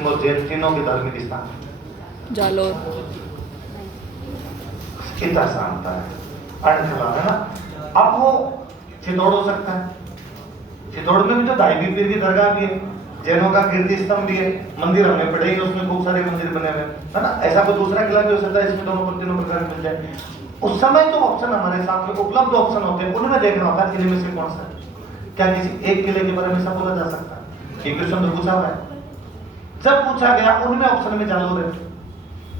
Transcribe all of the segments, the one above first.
मुस्लिम और जैन तीनों के धार्मिक स्थान जालोर इतना शानता है, अड़खला है ना। अब वो चित्तौड़ हो सकता है, चित्तौड़ में भी तो दाई पीर की दरगाह भी है, जैनों का कीर्ति स्तंभ भी है, मंदिर हमने पढ़े ही, उसमें खूब सारे मंदिर बने हुए है ना। ऐसा कोई दूसरा किला भी हो सकता है इसमें दोनों को तीनों प्रकार मिल जाए। उस समय जो ऑप्शन हमारे साथ में उपलब्ध ऑप्शन होते हैं उनमें देखना होता है किले में से कौन सा है। क्या किसी एक किले के बारे में सब बोला जा सकता है? ये क्वेश्चन तो पूछा हुआ है, जब पूछा गया उनमें ऑप्शन में जालोर है।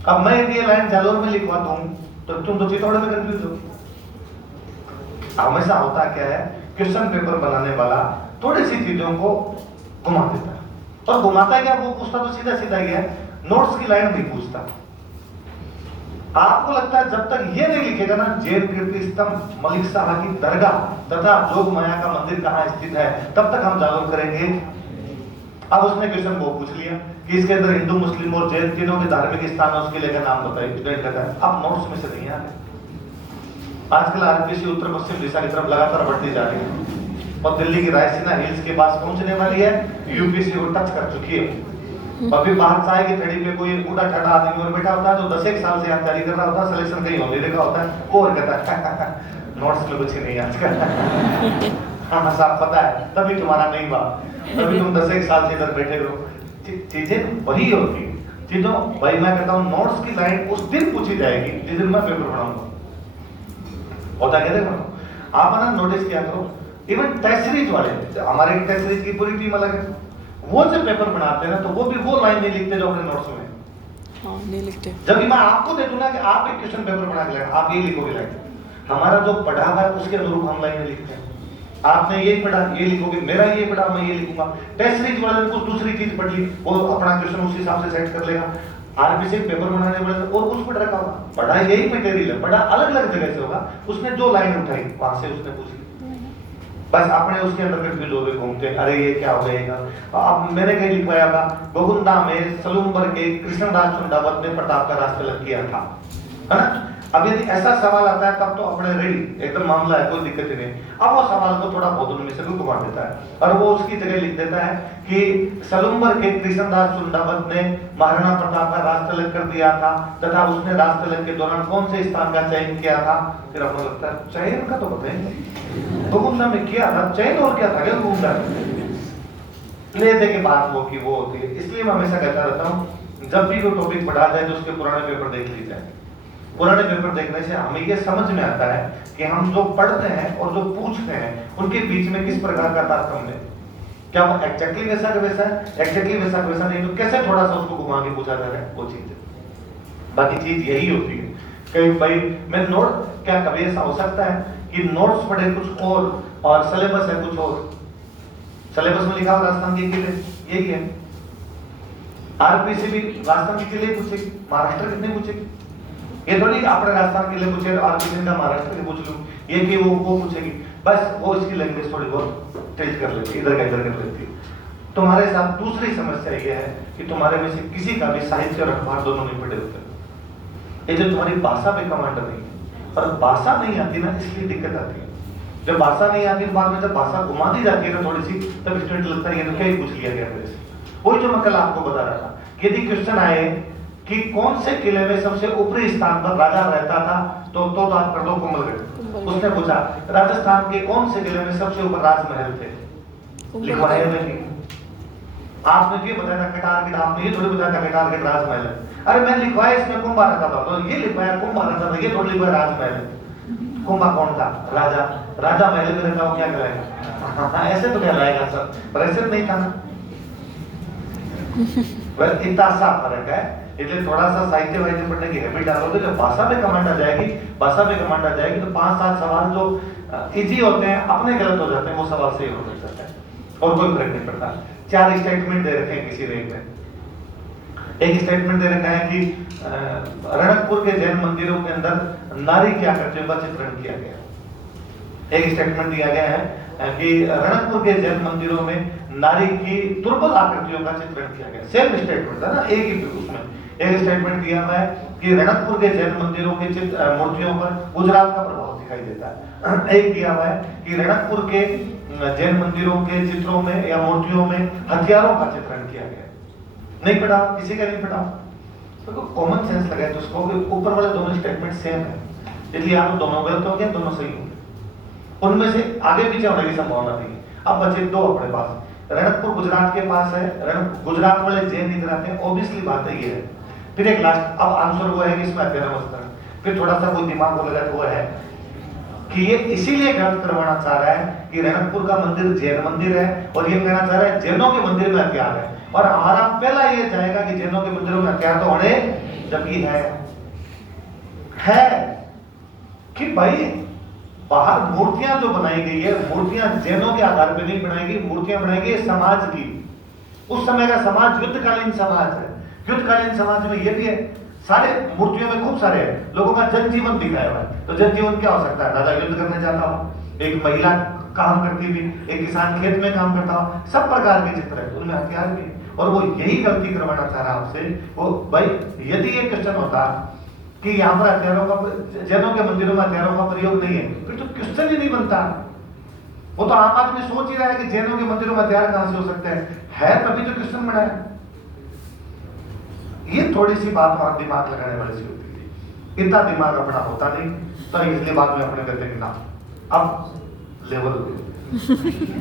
अब मैं यदि ये लाइन जालोर में लिखवाता हूं तो तुम तो चित्तौड़ में कंफ्यूज हो। हमेशा होता क्या है, क्वेश्चन पेपर बनाने वाला थोड़ी सी चीजों को घुमा देता है, और घुमाता क्या, वो पूछता तो सीधा सीधा ही है, नोट्स की लाइन नहीं पूछता। आपको लगता है जब तक ये नहीं लिखेगा ना जैन कीर्ति स्तंभ, मलिक शाह की दरगाह तथा जोग माया का मंदिर कहां स्थित है, तब तक हम जालोर करेंगे। अब उसने क्वेश्चन वो पूछ लिया कि इसके अंदर हिंदू मुस्लिम और जैन तीनों के धार्मिक स्थान है, उसके लिए का नाम बताइए। स्टूडेंट कहता है अब नोट्स में से नहीं आ रहे। आजकल आरपीसी उत्तर पश्चिम दिशा की तरफ लगातार बढ़ती जा रही है और दिल्ली की रायसीना हिल्स के पास पहुंचने वाली है, यूपीसी को टच कर चुकी है। अभी बाहर चाय की थड़ी पे कोई उड़ा ठड़ा आदमी और बैठा होता है जो 10 एक साल से तैयारी कर रहा होता है, सिलेक्शन कहीं होने लगा होता है, वो और कहता है नोट्स में कुछ नहीं आजकल। हाँ साहब पता है, तभी तुम्हारा नहीं हुआ, तभी तुम 10 एक साल से इधर बैठे रहो। चीजें वही होती है, चीजों भाई मैं कहता हूँ नोट्स की लाइन उस दिन पूछी जाएगी जिस दिन मैं पेपर बनाऊंगा। होता क्या देखो, आप ना नोटिस किया करो, इवन टेस्ट सीरीज वाले, हमारे टेस्ट सीरीज की पूरी टीम अलग है, वो जब पेपर बनाते हैं ना तो वो भी वो लाइन नहीं लिखते जो अपने नोट्स में। हाँ नहीं लिखते। जब मैं आपको दे दूं ना कि आप एक क्वेश्चन पेपर बना के लाएं, आप ये लिखोगे लाइन, हमारा जो पढ़ा हुआ है उसके अनुरूप हम लाइनें लिखते हैं। आपने ये पढ़ा ये लिखोगे, मेरा ये पढ़ा मैं ये लिखूंगा। टेस्ट सीरीज वाले ने कुछ दूसरी चीज पढ़ ली, वो अपना क्वेश्चन उस हिसाब से सेट कर लेगा। आरपीसी पेपर बनाने वाले और कुछ पढ़ रखा होगा, पढ़ा यही मटेरियल है, पढ़ा अलग अलग जगह से होगा, उसने जो लाइन उठाई वहां से उसने पूछी, बस अपने उसके अंदर कंफ्यूज हो गए घूमते, अरे ये क्या हो जाएगा। अब मैंने कहीं लिखवाया था गोगुंदा में सलूम्बर के कृष्णदास चुंडावत ने प्रताप का राज तिलक किया था, है ना। अब यदि ऐसा सवाल आता है तब तो अपने रेडी एकदम मामला है, कोई दिक्कत ही नहीं। अब वो सवाल को थोड़ा बहुत उनमें से भी घुमा देता है और वो उसकी जगह लिख देता है कि सलूम्बर के कृष्णदास चुंडावत ने महाराणा प्रताप का राज तिलक कर दिया था तथा उसने राज तिलक के दौरान कौन से स्थान का चयन किया था। फिर अपना लगता है चयन का तो बताएंगे, गोगुंदा में किया था चयन, और क्या था क्या गोगुंदा लेते के बाद वो की वो होती है। इसलिए मैं हमेशा कहता रहता हूँ जब भी कोई टॉपिक पढ़ा जाए तो उसके पुराने पेपर देख ली जाए। पुराने पेपर देखने से हमें ये समझ में आता है कि हम जो पढ़ते हैं और जो पूछते हैं उनके बीच में किस प्रकार का तारतम्य है। क्या वो एक्जेक्टली वैसा का वैसा है, एक्जेक्टली वैसा वैसा नहीं, तो कैसे थोड़ा सा उसको घुमा के पूछा जा रहा है वो चीज है। बाकी चीज यही होती है कि भाई मैं नोट, क्या कभी ऐसा हो सकता है कि नोट्स पढ़े कुछ और सिलेबस है कुछ और। सिलेबस में लिखा हुआ राजस्थान के किले यही है, आरपीसी भी राजस्थान के किले पूछेगी, महाराष्ट्र कितने पूछेगी, ये थोड़ी अपने राजस्थान के लिए पूछे आरपीसी का महाराष्ट्र के पूछ लूं, ये कि वो पूछेगी, बस वो इसकी लैंग्वेज थोड़ी बहुत टिल्ट कर लेती है, इधर का इधर कर लेती है। तुम्हारे साथ दूसरी समस्या ये है कि तुम्हारे में से किसी का भी साहित्य और अखबार दोनों नहीं पढ़े होते। ये जो तुम्हारी भाषा पे कमांड नहीं है, और भाषा नहीं आती ना इसलिए दिक्कत आती है। जब भाषा नहीं आती बाद में जब भाषा घुमा दी जाती है ना थोड़ी सी, तब स्टूडेंट लगता है ये तो क्या ही पूछ लिया गया मेरे से। वही जो मैं कल आपको बता रहा था, यदि क्वेश्चन आए कि कौन से किले में सबसे ऊपरी स्थान पर राजा रहता था, तो आप कर दो कुंभलगढ़। उसने पूछा राजस्थान के कौन से किले में सबसे ऊपर राजमहल थे, लिखवाया नहीं। आपने ये बताया था कटारगढ़, आपने ये थोड़ी बताया था कटारगढ़ राजमहल है। अरे मैं लिखवाया इसमें कुंभा रहता था, तो ये लिखवाया कुंभा रहता था, ये थोड़ी लिखवाया राजमहल है। कुंभा कौन था? राजा। राजा महल में रहता हो क्या करेगा? ऐसे तो कहलाएगा सर, पर ऐसे नहीं था ना। इतना सा फर्क है, इसलिए थोड़ा सा साहित्य वाहित्य पढ़ने की हैबिट डालोगे, जब भाषा पे कमांड आ जाएगी, भाषा पे कमांड आ जाएगी तो 5-7 सवाल जो इजी होते हैं अपने गलत हो जाते हैं, वो सवाल सही हो जाता है और कोई फर्क नहीं पड़ता। 4 स्टेटमेंट दे रखे हैं किसी ने में। एक स्टेटमेंट दे रखा है कि रणकपुर के जैन मंदिरों के अंदर नारी की आकृतियों का चित्रण किया गया। एक स्टेटमेंट दिया गया है कि रणकपुर के जैन मंदिरों में नारी की दुर्बल आकृतियों का चित्रण किया गया। सेम स्टेटमेंट था ना, एक ही उसमें एक स्टेटमेंट दिया हुआ है कि रणकपुर के जैन मंदिरों के मूर्तियों पर गुजरात का प्रभाव दिखाई देता है। एक दिया हुआ है कि रणकपुर के जैन मंदिरों के चित्रों में या मूर्तियों में हथियारों का चित्रण किया गया। नहीं पढ़ा, किसी का नहीं पढ़ा, तो कॉमन सेंस लगा तो उसको ऊपर वाले दोनों स्टेटमेंट सेम है, इसलिए आप दोनों गलत हो गए, दोनों सही हो गए, उनमें से आगे पीछे होने की संभावना नहीं है। अब बचे दो अपने पास, रणकपुर गुजरात के पास है, गुजरात वाले जैन इधर आते हैं, ऑब्वियसली बात है ये है। फिर एक लास्ट, अब आंसर वो है कि इसमें अध्ययन अवस्था, फिर थोड़ा सा कोई दिमाग को लगा तो वो है कि ये इसीलिए गलत करवाना चाह रहा है कि रणकपुर का मंदिर जैन मंदिर है और ये कहना चाह रहा है जैनों के मंदिर में हथियार है, और हमारा पहला ये जाएगा कि जैनों के मंदिरों में हथियार तो होने, जबकि है कि भाई बाहर मूर्तियां जो बनाई गई है, मूर्तियां जैनों के आधार पर नहीं बनाई गई, मूर्तियां बनाई गई समाज की। उस समय का समाज युद्धकालीन समाज है, युद्धकालीन समाज में ये भी है, सारे मूर्तियों में खूब सारे लोगों का जनजीवन दिखाया हुआ है। तो जनजीवन क्या हो सकता है, राजा युद्ध करने जाता हो, एक महिला काम करती हुई, एक किसान खेत में काम करता हो, सब प्रकार के चित्र है, उनमें हथियार भी, और वो यही गलती करवाना चाह रहा आपसे। वो भाई यदि ये क्वेश्चन होता कि यहाँ पर हथियारों का, जैनों के मंदिरों में हथियारों का प्रयोग नहीं है, फिर तो क्वेश्चन ही नहीं बनता। वो तो आम आदमी सोच ही रहा है कि जैनों के मंदिरों में हथियार कहां से हो सकते हैं, तभी तो क्वेश्चन बना है। ये थोड़ी सी बात और दिमाग लगाने वाली सी होती थी, इतना दिमाग अपना होता नहीं, तो इसलिए बाद में अपने कहते हैं ना अब लेवल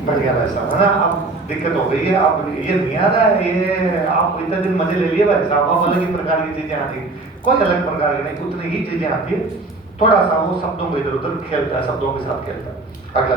बढ़िया वैसा है ना, अब दिक्कत हो गई है, अब ये नहीं आ रहा है, ये आप इतने दिन मजे ले लिए भाई साहब, अब अलग ही प्रकार की चीजें आती, कोई अलग प्रकार की नहीं, उतनी ही चीजें आती है, थोड़ा सा वो शब्दों को इधर उधर खेलता है, शब्दों के साथ खेलता है। अगला